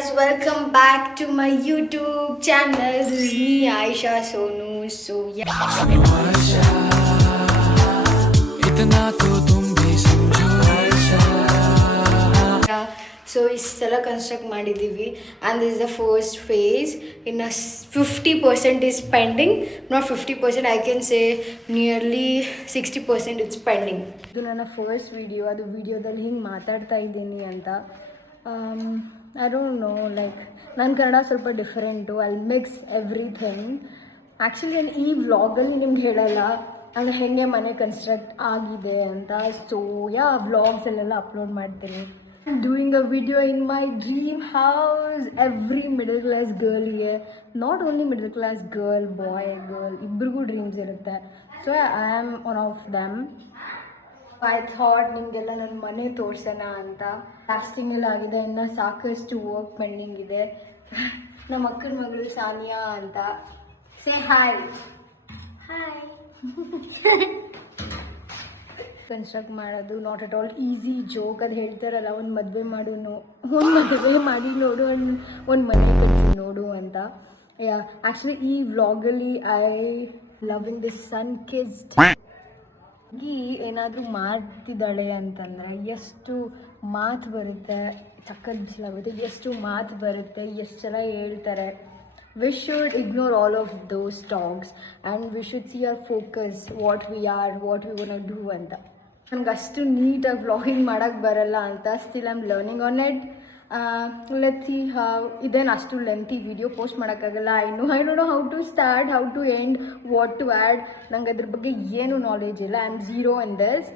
guys, welcome back to my YouTube channel. This is me, Aisha Sonu. So yeah. So ಇಷ್ಟೆಲ್ಲ construct ಮಾಡಿದ್ದೀವಿ and this is the first phase. In a 50% is pending, not 50%, I can say nearly 60% it's pending. ಇದು ನನ್ನ first video. ಅದು ವಿಡಿಯೋದಲ್ಲಿ ಹಿಂಗೆ ಮಾತಾಡ್ತಾ ಇದ್ದೀನಿ ಅಂತ. I don't know, like ನನ್ನ ಕನ್ನಡ ಸ್ವಲ್ಪ different. I mix everything. Actually ನಾನು ಈ ವ್ಲಾಗಲ್ಲಿ ನಿಮ್ಗೆ ಹೇಳಲ್ಲ ಅಂದರೆ ಹೆಂಗೆ ಮನೆ ಕನ್ಸ್ಟ್ರಕ್ಟ್ ಆಗಿದೆ ಅಂತ. ಸೊ ವ್ಲಾಗ್ಸಲ್ಲೆಲ್ಲ ಅಪ್ಲೋಡ್ ಮಾಡ್ತೀನಿ. I'm doing a video in my dream house. Every middle class girl here, not only middle class girl, boy, girl, ಇಬ್ಬರಿಗೂ ಡ್ರೀಮ್ಸ್ ಇರುತ್ತೆ. So I am one of them. I thought ನಿಮಗೆಲ್ಲ ನನ್ನ ಮನೆ ತೋರ್ಸೋಣ ಅಂತ. Plastering ಎಲ್ಲ ಆಗಿದೆ, ಇನ್ನು ಸಾಕಷ್ಟು ವರ್ಕ್ ಪೆಂಡಿಂಗ್ ಇದೆ. ನಮ್ಮ ಅಕ್ಕನ ಮಗಳು ಸಾನಿಯಾ ಅಂತ. Say hi. ಹಾಯ್. ಕನ್ಸ್ಟ್ರಕ್ಟ್ ಮಾಡೋದು not at all easy joke. ಅದು ಹೇಳ್ತಾರಲ್ಲ, ಒಂದು ಮದುವೆ ಮಾಡಿ ನೋಡು, ಒಂದು ಮನೆ ಕಟ್ಸಿ ನೋಡು ಅಂತ. ಆ್ಯಕ್ಚುಲಿ ಈ ವ್ಲಾಗಲ್ಲಿ I loving this sun kissed. ಏನಾದರೂ ಮಾಡ್ತಿದ್ದಾಳೆ ಅಂತಂದರೆ ಎಷ್ಟು ಮಾತು ಬರುತ್ತೆ, ಚಕ್ಕಜ್ಜಲ ಬರುತ್ತೆ, ಎಷ್ಟು ಮಾತು ಬರುತ್ತೆ, ಎಷ್ಟು ಸಲ ಹೇಳ್ತಾರೆ. We should ignore all of those talks and we should see our focus, what we are, what we want to do ಅಂತ. ನನಗೆ ಅಷ್ಟು ನೀಟಾಗಿ ವ್ಲಾಗಿಂಗ್ ಮಾಡೋಕ್ಕೆ ಬರಲ್ಲ ಅಂತ. Still I am learning on it. Let's see how. ಇದೇನು ಅಷ್ಟು lengthy video post ಮಾಡೋಕ್ಕಾಗಲ್ಲ. I don't know how to start, how to end, what to add. ನಂಗೆ ಅದ್ರ ಬಗ್ಗೆ ಏನೂ ನಾಲೆಜ್ ಇಲ್ಲ. I am zero in this.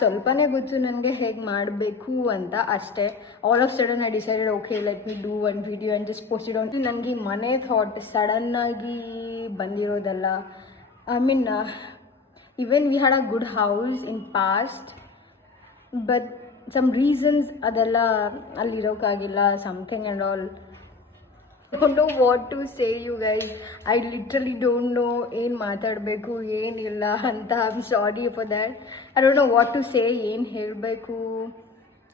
ಸ್ವಲ್ಪನೇ ಗೊತ್ತು ನನಗೆ ಹೇಗೆ ಮಾಡಬೇಕು ಅಂತ ಅಷ್ಟೇ. All of sudden I decided okay let me do one video and just post it on. ನನಗೆ ಮನೆ ಥಾಟ್ ಸಡನ್ನಾಗಿ ಬಂದಿರೋದಲ್ಲ. I mean even we had a good house in past, but some reasons adella allirokagilla something and all. I don't know what to say, you guys. I literally don't know ಏನು ಮಾತಾಡಬೇಕು ಏನಿಲ್ಲ ಅಂತ. I'm sorry for that. I don't know what to say, ಏನು ಹೇಳಬೇಕು.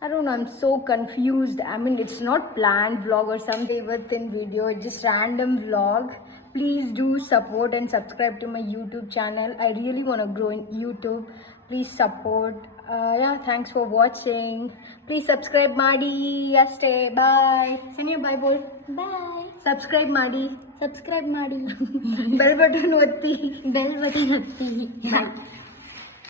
I don't know, I'm so confused. I mean, it's not planned vlog or something within video, it's just random vlog. Please do support and subscribe to my YouTube channel. I really want to grow in YouTube. Please support. Thanks for watching. Please subscribe ಮಾಡಿ ಅಷ್ಟೇ. Bye. Sanya bye bol. Bye. Subscribe ಮಾಡಿ. Bell button ಒತ್ತಿ. Bye.